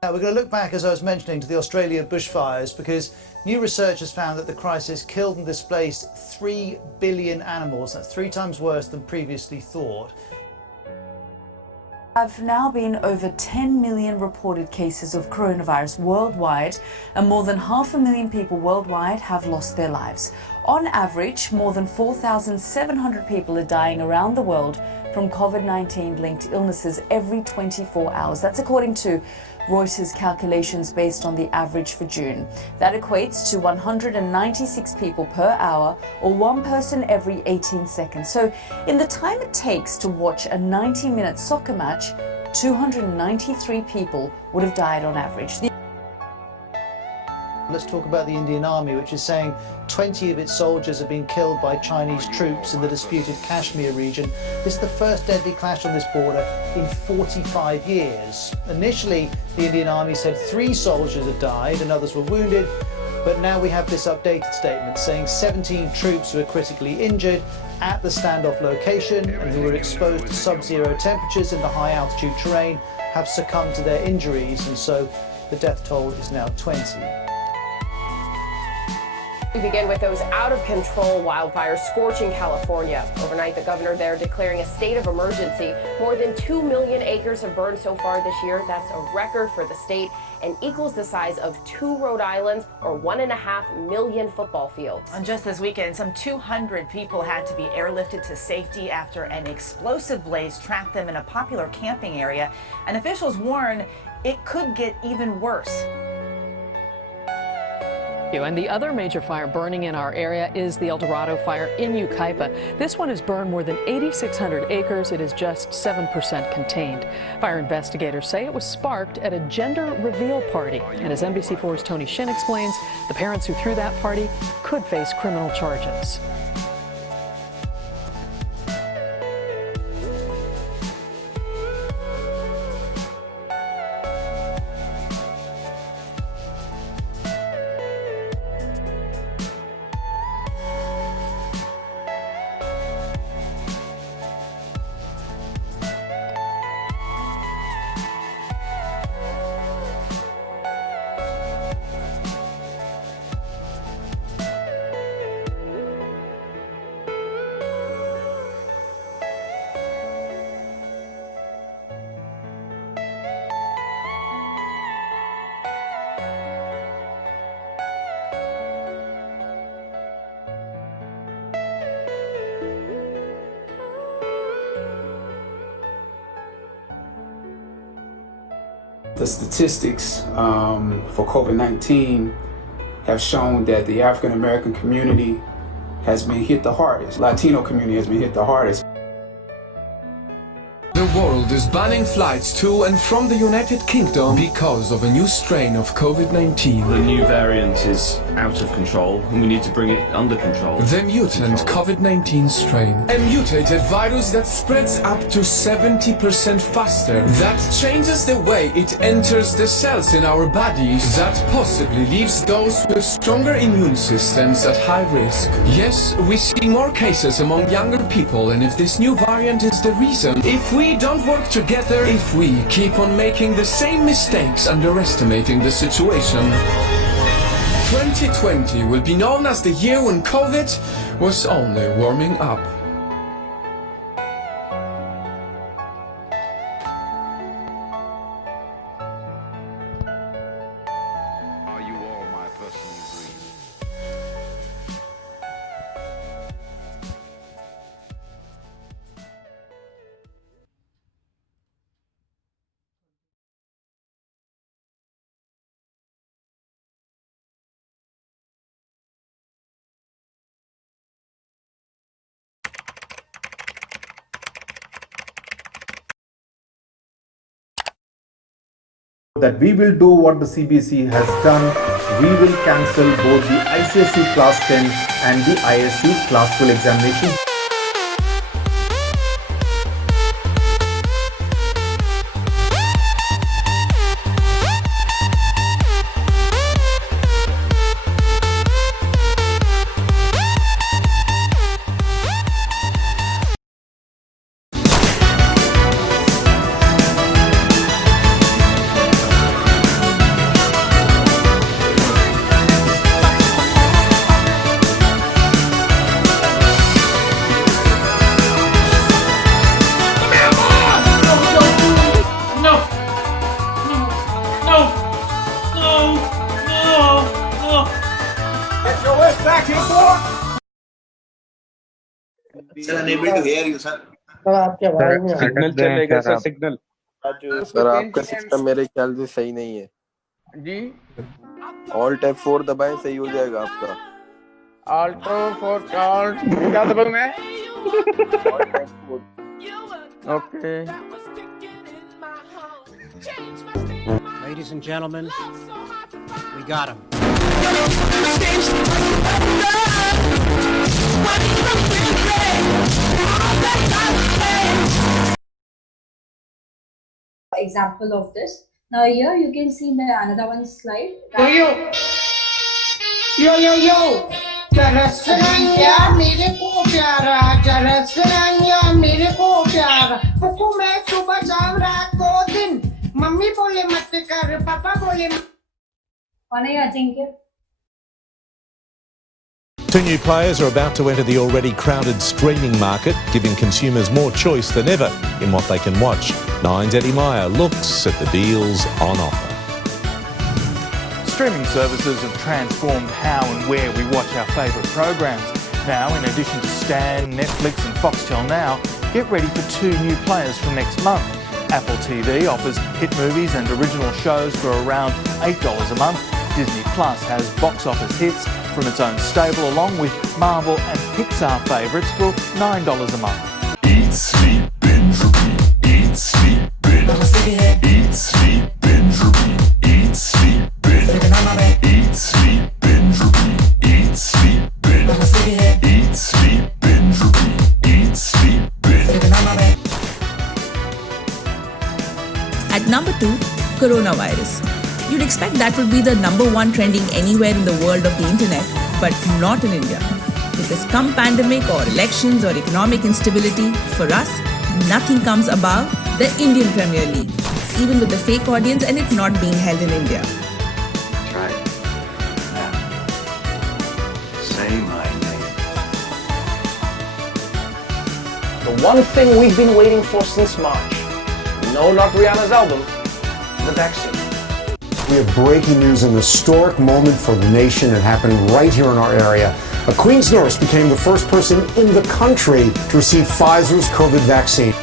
We're going to look back, as I was mentioning, to the Australia bushfires because new research has found that the crisis killed and displaced 3 billion animals. That's 3 times worse than previously thought. There have now been over 10 million reported cases of coronavirus worldwide, and more than 500,000 people worldwide have lost their lives. On average, more than 4,700 people are dying around the world from COVID-19 linked illnesses every 24 hours. That's according to Reuters calculations based on the average for June. That equates to 196 people per hour, or 1 person every 18 seconds. So in the time it takes to watch a 90-minute soccer match, 293 people would have died on average. Let's talk about the Indian Army, which is saying 20 of its soldiers have been killed by Chinese troops in the disputed Kashmir region. This is the first deadly clash on this border in 45 years. Initially, the Indian Army said 3 soldiers had died and others were wounded, but now we have this updated statement saying 17 troops who are critically injured at the standoff location and who were exposed to sub-zero temperatures in the high-altitude terrain have succumbed to their injuries, and so the death toll is now 20. We begin with those out-of-control wildfires scorching California. Overnight, the governor there declaring a state of emergency. More than 2 million acres have burned so far this year. That's a record for the state and equals the size of 2 Rhode Islands or 1.5 million football fields. And just this weekend, some 200 people had to be airlifted to safety after an explosive blaze trapped them in a popular camping area. And officials warn it could get even worse. And the other major fire burning in our area is the El Dorado fire in Yucaipa. This one has burned more than 8,600 acres. It is just 7% contained. Fire investigators say it was sparked at a gender reveal party. And as NBC4's Tony Shin explains, the parents who threw that party could face criminal charges. The statistics for COVID-19 have shown that the African American community has been hit the hardest. Latino community has been hit the hardest. The world is banning flights to and from the United Kingdom because of a new strain of COVID-19. The new variant is out of control and we need to bring it under control. The mutant COVID-19 strain. A mutated virus that spreads up to 70% faster. That changes the way it enters the cells in our bodies. That possibly leaves those with stronger immune systems at high risk. Yes, we see more cases among younger people, and if this new variant is the reason, if we don't work together, if we keep on making the same mistakes, underestimating the situation, 2020 will be known as the year when COVID was only warming up. Are you all my personal dreams? That we will do what the CBSE has done. We will cancel both the ICSE Class 10 and the ISC Class 12 examinations. First back here, boy. Sir, unable to hear you, sir. Signal चलेगा sir signal sir आपका system मेरे ख्याल से सही नहीं है जी Alt F4 दबाएं सही हो जाएगा आपका Alt F4 क्या दबाऊं मैं okay Ladies and gentlemen, we got him. Example of this. Now here you can see the another one slide. Yo. Jarasanya mere ko pyara, jarasanya mere ko pyara. Puku main subah shaam raat ko din. Mummy bole mat kar, papa bole. Kone Ajinkya? Two new players are about to enter the already crowded streaming market, giving consumers more choice than ever in what they can watch. Nine's Eddie Meyer looks at the deals on offer. Streaming services have transformed how and where we watch our favourite programs. Now, in addition to Stan, Netflix and Foxtel Now, get ready for two new players from next month. Apple TV offers hit movies and original shows for around $8 a month. Disney Plus has box office hits from its own stable along with Marvel and Pixar favourites for $9 a month. Eat, sleep, binge, repeat. Eat, sleep, binge. Eat, sleep, binge, repeat. Eat, sleep, binge. Eat, sleep, binge, repeat. Eat, sleep, binge. Eat, sleep, binge, repeat. Eat, sleep, binge. At number 2, coronavirus. You'd expect that would be the number 1 trending anywhere in the world of the internet, but not in India. Because come pandemic or elections or economic instability, for us, nothing comes above the Indian Premier League, even with the fake audience and it not being held in India. Right. Now, say my name. The one thing we've been waiting for since March. No, not Rihanna's album. The vaccine. We have breaking news, an historic moment for the nation. It happened right here in our area. A Queens nurse became the first person in the country to receive Pfizer's COVID vaccine.